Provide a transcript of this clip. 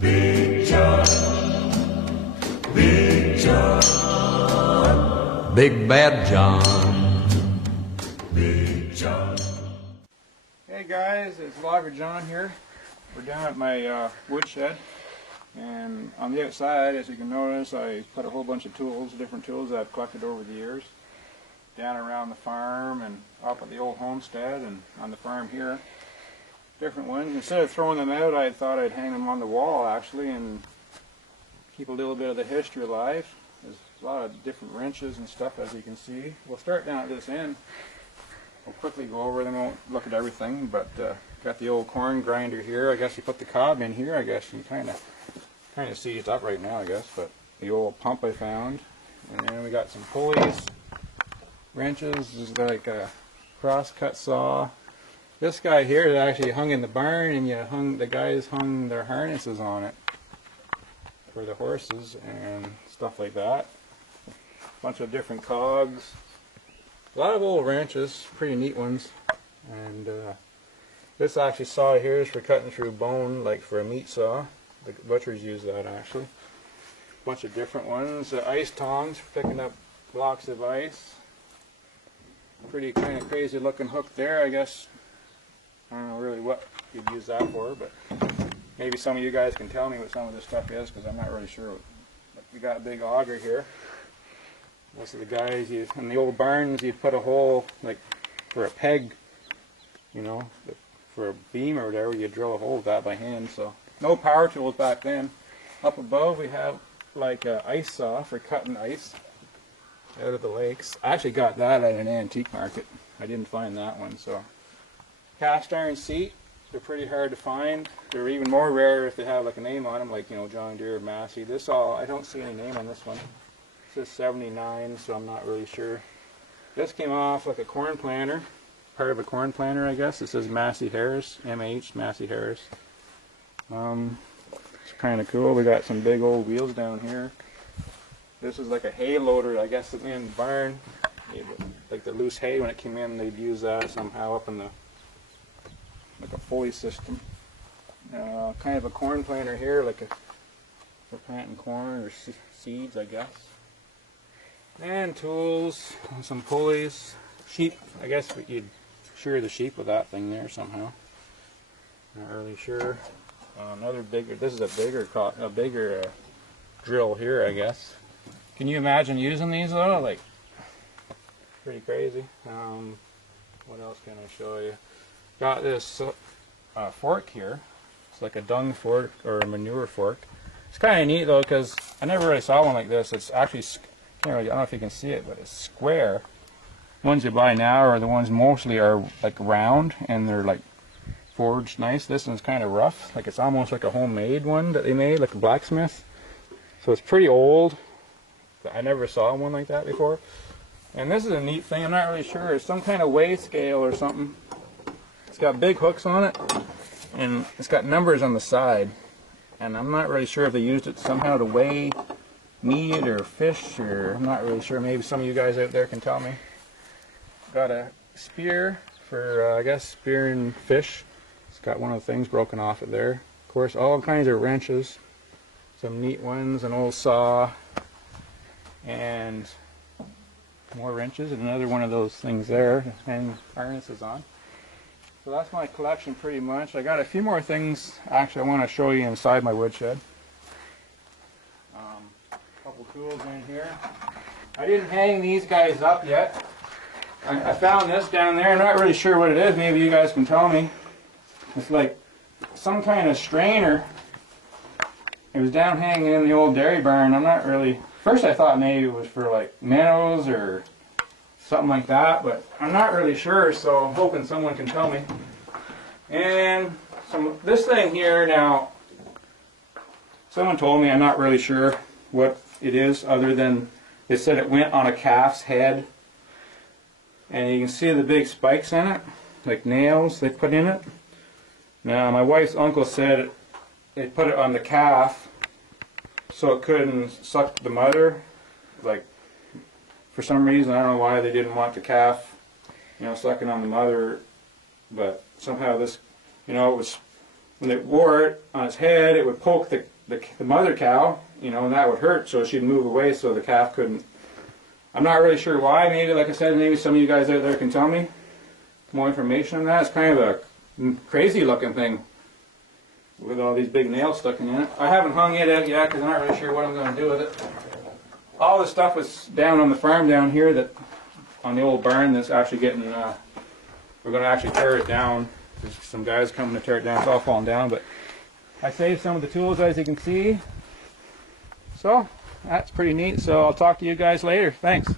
Big John, Big John, Big Bad John, Big John. Hey guys, it's Logger John here. We're down at my woodshed, and on the outside, as you can notice, I put a whole bunch of tools, different tools that I've collected over the years, down around the farm and up at the old homestead and on the farm here. Different ones. Instead of throwing them out, I thought I'd hang them on the wall actually and keep a little bit of the history alive. There's a lot of different wrenches and stuff, as you can see. We'll start down at this end. We'll quickly go over them, won't look at everything, but got the old corn grinder here. I guess you put the cob in here. I guess you kind of see it's up right now, I guess, but the old pump I found. And then we got some pulleys, wrenches. This is like a cross-cut saw. This guy here is actually hung in the barn, and the guys hung their harnesses on it for the horses and stuff like that. A bunch of different cogs. A lot of old wrenches, pretty neat ones. And this actually saw here is for cutting through bone, like for a meat saw. The butchers use that actually. A bunch of different ones. Ice tongs for picking up blocks of ice. Pretty kind of crazy looking hook there, I guess. I don't know really what you'd use that for, but maybe some of you guys can tell me what some of this stuff is, because I'm not really sure. But we got a big auger here. Most of the guys, in the old barns, you'd put a hole, like for a peg, you know, for a beam or whatever, you'd drill a hole with that by hand. So no power tools back then. Up above we have like an ice saw for cutting ice out of the lakes. I actually got that at an antique market. I didn't find that one, so. Cast iron seat, they're pretty hard to find. They're even more rare if they have like a name on them, like, you know, John Deere or Massey. This I don't see any name on this one. It says 79, so I'm not really sure. This came off like a corn planter, part of a corn planter, I guess. It says Massey Harris, MH, Massey Harris. It's kind of cool. We got some big old wheels down here. This is like a hay loader, I guess, in the barn. Like the loose hay, when it came in, they'd use that somehow up in the, like a pulley system. Kind of a corn planter here, like for planting corn or seeds, I guess. And tools, some pulleys, sheep. I guess you'd shear the sheep with that thing there somehow. Not really sure. Another bigger. This is a bigger drill here, I guess. Can you imagine using these though? Like, pretty crazy. What else can I show you? Got this fork here. It's like a dung fork or a manure fork. It's kind of neat though, because I never really saw one like this. It's actually, I don't know if you can see it, but it's square. The ones you buy now are the ones mostly are like round and they're like forged nice. This one's kind of rough. Like it's almost like a homemade one that they made, like a blacksmith. So it's pretty old. I never saw one like that before. And this is a neat thing. I'm not really sure. It's some kind of weigh scale or something. It's got big hooks on it, and it's got numbers on the side. And I'm not really sure if they used it somehow to weigh meat or fish, or I'm not really sure. Maybe some of you guys out there can tell me. Got a spear for, I guess, spearing fish. It's got one of the things broken off it there. Of course, all kinds of wrenches. Some neat ones, an old saw, and more wrenches, and another one of those things there, and harnesses on. So that's my collection pretty much. I got a few more things actually I want to show you inside my woodshed. A couple tools in here. I didn't hang these guys up yet. I found this down there. I'm not really sure what it is. Maybe you guys can tell me. It's like some kind of strainer. It was down hanging in the old dairy barn. I'm not really... First I thought maybe it was for like minnows or something like that, but I'm not really sure, so I'm hoping someone can tell me. And this thing here now, someone told me, I'm not really sure what it is, other than they said it went on a calf's head. And you can see the big spikes in it, like nails they put in it. Now my wife's uncle said they put it on the calf so it couldn't suck the mother. Like, for some reason, I don't know why they didn't want the calf, you know, sucking on the mother, but somehow this, you know, it was when it wore it on its head, it would poke the mother cow, you know, and that would hurt, so she'd move away so the calf couldn't. I'm not really sure why. Maybe, like I said, maybe some of you guys out there can tell me more information on that. It's kind of a crazy looking thing with all these big nails sticking in it. I haven't hung it out yet because I'm not really sure what I'm going to do with it. All this stuff is down on the farm down here, that on the old barn, that's actually getting, we're going to actually tear it down. There's some guys coming to tear it down. It's all falling down, but I saved some of the tools, as you can see. So that's pretty neat. So I'll talk to you guys later. Thanks.